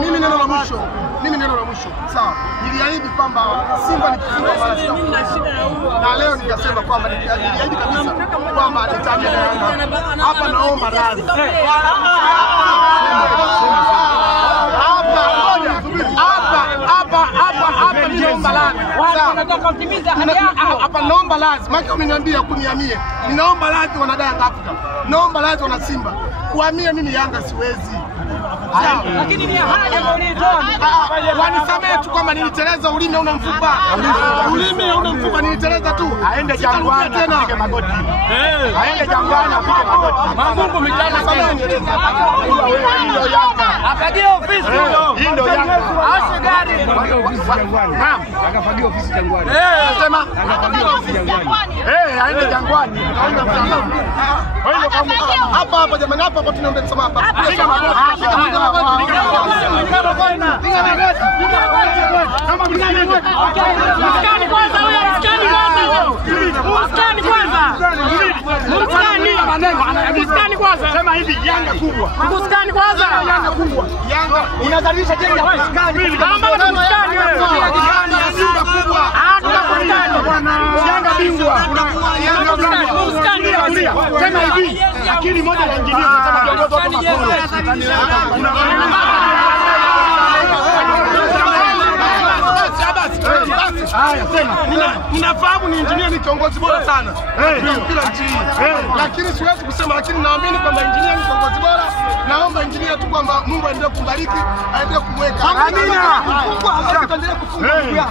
Mimi neno la mwisho. Sawa. Niliahidi kwamba Simba nikifunga mara sita. Na leo nikasema kwamba niliahidi kabisa kwamba nitaamia Yanga. Hapa naomba radhi. Hapa naomba radhi. Wanataka kutimiza ahadi yako. Hapa naomba radhi. Maana umeniambia kunihamie. Ninaomba radhi wana Yanga Afrika. Naomba radhi wana Simba. Kuhamia mimi Yanga siwezi. Lakini ni ahadi ambayo ulitoa. Wanisamehe tu kwamba niliteleza, ulimi hauna mfupa. Ulimi hauna mfupa, niliteleza tu. Aende Jangwani apige magoti. Aende Jangwani apige magoti. Mangungu mitano sana. Hii ndio Yanga. Afagie ofisi huyo. Hii ndio Yanga. Aoshe gari. Naam. Akafagia ofisi Jangwani. Nasema Akafagia ofisi Jangwani. Aende Jangwani. Hapa jamani, hapa tunaomba kusema hapa. Piga magoti. Muskani kwanza. Sema hivi Yanga kubwa. Muskani kwanza. Yanga kubwa. Yanga unadhalisha timu ya Muskani. Kama Muskani wewe. Simba kubwa. Yanga bingwa. Muskani kwanza. Sema hivi akili moja ya injinia unasema viongozi wote makoro. Haya sema. Ninafahamu ni engineer ni kiongozi bora sana. Mpira nchi hii. Lakini siwezi kusema, lakini naamini kwamba engineer ni kiongozi bora. Naomba engineer tu kwamba Mungu aendelee kumbariki, aendelee kumweka. Amina. Mungu aendelee kufunga.